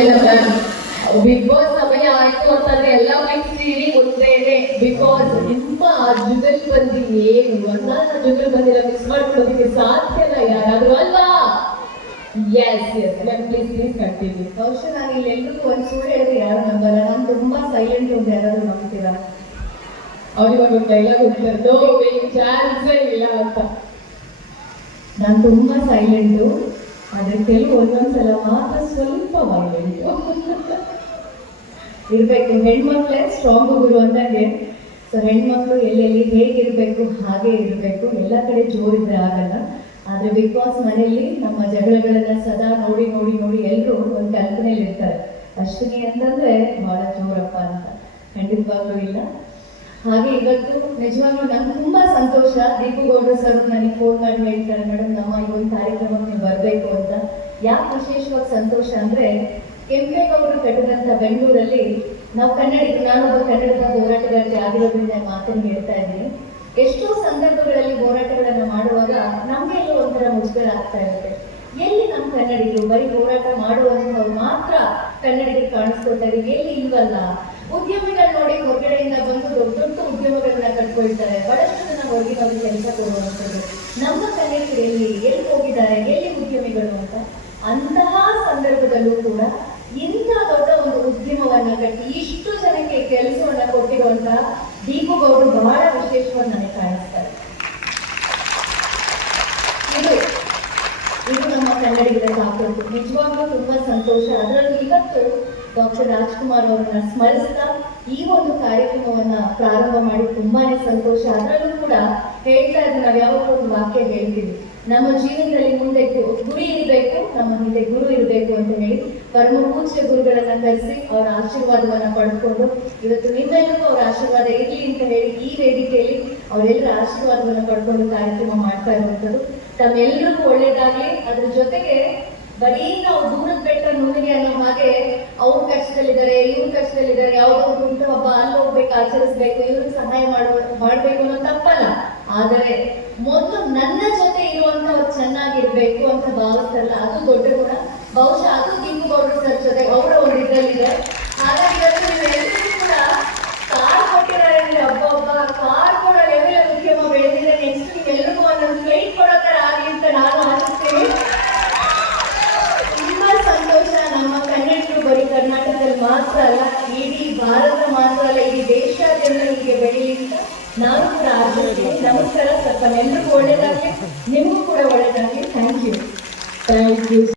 ಇಲ್ಲ ma'am. Big boss ಸಮಯ ಆಯ್ತು ಅಂತಂದ್ರೆ ಎಲ್ಲ ಮಿಕ್ಸ್ ಇಡೀ ಮುಂದೆನೆ. ಬಿಕಾಸ್ ನಿಮ್ಮ ಜುಗಲ್ ಬಂದಿ ಏನು ನನ್ನ ಜುಗಲ್ ಬಂದಿಲ್ಲ ಮಿಸ್ ಮಾಡ್ಕೊಳ್ಳೋದಕ್ಕೆ ಸಾಧ್ಯನ ಯಾರಾದ್ರೂ ಅಲ್ವಾ? Yes yes ma'am, please please continue. ಬಹುಶಃ ನಾನು ಇಲ್ಲಿ ಎಲ್ರಿಗೂ ಒಂದು ಸುಳ್ಳು ಹೇಳಿದ್ರೆ ಯಾರು ನಂಬಲ್ಲ. ನಾನು ತುಂಬಾ ಸೈಲೆಂಟ್ ಅಂತ ಯಾರಾದ್ರೂ ನಂಬ್ತೀರಾ? ಅವ್ರಿಗೊಂದು ಡೈಲಾಗ್ ಹೋಗ್ತಾರದು ಚಾನ್ಸೇ ಇಲ್ಲ ಅಂತ. ನಾನು ತುಂಬಾ ಸೈಲೆಂಟು, ಆದ್ರೆ ಕೆಲವು ಒಂದೊಂದ್ಸಲ ಮಾತ್ರ ಸ್ವಲ್ಪ ವೈಲೆಂಟು ಇರ್ಬೇಕು. ಹೆಣ್ಮಕ್ಳೇ ಸ್ಟ್ರಾಂಗ್ ಗುರು ಅಂದಂಗೆ. ಸೊ ಹೆಣ್ಮಕ್ಳು ಎಲ್ಲೆಲ್ಲಿ ಹೇಗಿರ್ಬೇಕು ಹಾಗೆ ಇರಬೇಕು. ಎಲ್ಲ ಕಡೆ ಜೋರಿದ್ರೆ ಆಗಲ್ಲ. ಆದ್ರೆ ಬಿಗ್ ಬಾಸ್ ಮನೆಯಲ್ಲಿ ನಮ್ಮ ಜಗಳಗಳನ್ನ ಸದಾ ನೋಡಿ ನೋಡಿ ನೋಡಿ ಎಲ್ಲರೂ ಒಂದು ಕಲ್ಪನೆಯಲ್ಲಿ ಇರ್ತಾರೆ. ಅಶ್ವಿನಿ ಅಂತಂದ್ರೆ ಬಹಳ ಜೋರಪ್ಪ ಅಂತ. ಖಂಡಿತವಾಗ್ಲೂ ಇಲ್ಲ. ಹಾಗೆ ಇವತ್ತು ನಿಜವಾಗ್ಲೂ ನಂಗೆ ತುಂಬಾ ಸಂತೋಷ. ದೀಪು ಗೌಡ್ರು ಸರ್ ನನಗೆ ಫೋನ್ ಮಾಡಿ ಹೇಳ್ತಾರೆ, ಮೇಡಮ್ ನಮ್ಮ ಈ ಒಂದು ಕಾರ್ಯಕ್ರಮಕ್ಕೆ ನೀವು ಬರಬೇಕು ಅಂತ. ಯಾಕೆ ವಿಶೇಷವಾಗಿ ಸಂತೋಷ ಅಂದ್ರೆ, ಕೆಂಪೇಗೌಡರು ಕಟ್ಟಿದಂತ ಬೆಂಗಳೂರಲ್ಲಿ ನಾವು ಕನ್ನಡಿಗರು, ನಾನೊಬ್ಬ ಕನ್ನಡದ ಹೋರಾಟಗಾರತೆ ಆಗಿರೋದ್ರಿಂದ ಮಾತನ್ನು ಹೇಳ್ತಾ ಇದ್ದೀನಿ. ಎಷ್ಟೋ ಸಂದರ್ಭಗಳಲ್ಲಿ ಹೋರಾಟಗಳನ್ನ ಮಾಡುವಾಗ ನಮ್ಗೆ ಎಲ್ಲೋ ಒಂಥರ ಮುಜುಗರ ಆಗ್ತಾ ಇರುತ್ತೆ. ಎಲ್ಲಿ ನಮ್ಮ ಕನ್ನಡಿಗರು ಬರೀ ಹೋರಾಟ ಮಾಡುವಂಥವ್ರು ಮಾತ್ರ ಕನ್ನಡಿಗರು ಕಾಣಿಸ್ಕೊಳ್ತಾರೆ, ಎಲ್ಲಿ ಇಲ್ವಲ್ಲ. ಉದ್ಯಮಿಗಳು ನೋಡಿ ಹೊರಗಡೆಯಿಂದ ಬಂದು ದೊಡ್ಡ ದೊಡ್ಡ ಉದ್ಯಮಗಳನ್ನ ಕಟ್ಕೊಳ್ತಾರೆ. ಬಹಳಷ್ಟು ಜನ ಹೊರಗಿನವ್ರಿಗೆ ಕೆಲಸ ಕೊಡುವಂಥದ್ದು. ನಮ್ಮ ಕನ್ನಡಿಗರು ಎಲ್ಲಿ ಹೋಗಿದ್ದಾರೆ, ಎಲ್ಲಿ ಉದ್ಯಮಿಗಳು ಅಂತ. ಅಂತಹ ಸಂದರ್ಭದಲ್ಲೂ ಕೂಡ ಇಂಥ ದೊಡ್ಡ ಒಂದು ಉದ್ಯಮವನ್ನ ಕಟ್ಟಿ ಇಷ್ಟು ಜನಕ್ಕೆ ಕೆಲಸವನ್ನ ಕೊಟ್ಟಿರುವಂತಹ ದೀಪು ಗೌಡರು ಬಹಳ ವಿಶೇಷವಾಗಿ ನನಗೆ ಕಾಣಿಸ್ತಾರೆ. ಇದು ನಮ್ಮ ಕನ್ನಡಿಗರ ತಾಕತ್ತು. ನಿಜವಾಗ್ಲೂ ತುಂಬಾ ಸಂತೋಷ. ಅದರಲ್ಲೂ ಇವತ್ತು ಡಾಕ್ಟರ್ ರಾಜ್ಕುಮಾರ್ ಅವರನ್ನ ಸ್ಮರಿಸ್ತಾ ಈ ಒಂದು ಕಾರ್ಯಕ್ರಮವನ್ನ ಪ್ರಾರಂಭ ಮಾಡಿ ತುಂಬಾನೇ ಸಂತೋಷ. ಅದರಲ್ಲೂ ಕೂಡ ಹೇಳ್ತಾ ಇದ್ದು, ನಾವು ಯಾವಾಗಲೂ ಒಂದು ವಾಕ್ಯ ಹೇಳ್ತೀವಿ, ನಮ್ಮ ಜೀವನದಲ್ಲಿ ಮುಂದೆ ಗುರಿ ಇರಬೇಕು, ನಮ್ಮ ಹಿಂದೆ ಗುರು ಇರಬೇಕು ಅಂತ ಹೇಳಿ ಪರಮ ಪೂಜ್ಯ ಗುರುಗಳನ್ನ ಕರೆಸಿ ಅವರ ಆಶೀರ್ವಾದವನ್ನ ಪಡೆದುಕೊಂಡು ಇವತ್ತು ನಿಮ್ಮೆಲ್ಲರಿಗೂ ಅವರ ಆಶೀರ್ವಾದ ಇರಲಿ ಅಂತ ಹೇಳಿ ಈ ವೇದಿಕೆಯಲ್ಲಿ ಅವರೆಲ್ಲರ ಆಶೀರ್ವಾದವನ್ನ ಪಡ್ಕೊಂಡು ಕಾರ್ಯಕ್ರಮ ಮಾಡ್ತಾ ಇರುವಂಥದ್ದು. ತಮ್ಮೆಲ್ಲರಿಗೂ ಒಳ್ಳೇದಾಗ್ಲಿ. ಅದ್ರ ಜೊತೆಗೆ ಬರೀ ನಾವು ದೂರದ ಬೆಟ್ಟ ನುಣಿಗೆ ಅನ್ನೋ ಹಾಗೆ ಅವ್ರ ಕಷ್ಟದಲ್ಲಿದ್ದಾರೆ, ಇವ್ರ ಕಷ್ಟದಲ್ಲಿದ್ದಾರೆ, ಯಾವುದೋ ಒಂದು ಹುಟ್ಟು ಹಬ್ಬ ಅಲ್ಲಿ ಹೋಗ್ಬೇಕು, ಆಚರಿಸ್ಬೇಕು, ಇವ್ರಿಗೆ ಸಹಾಯ ಮಾಡ್ಬೇಕು ಅನ್ನೋ ತಪ್ಪಲ್ಲ. ಆದರೆ ಮೊದಲು ನನ್ನ ಜೊತೆ ಇರುವಂತವ್ರು ಚೆನ್ನಾಗಿರ್ಬೇಕು ಅಂತ ಭಾವಿಸ್ತಾರಲ್ಲ, ಅದು ದೊಡ್ಡ ಗುಣ. ಬಹುಶಃ ಅದು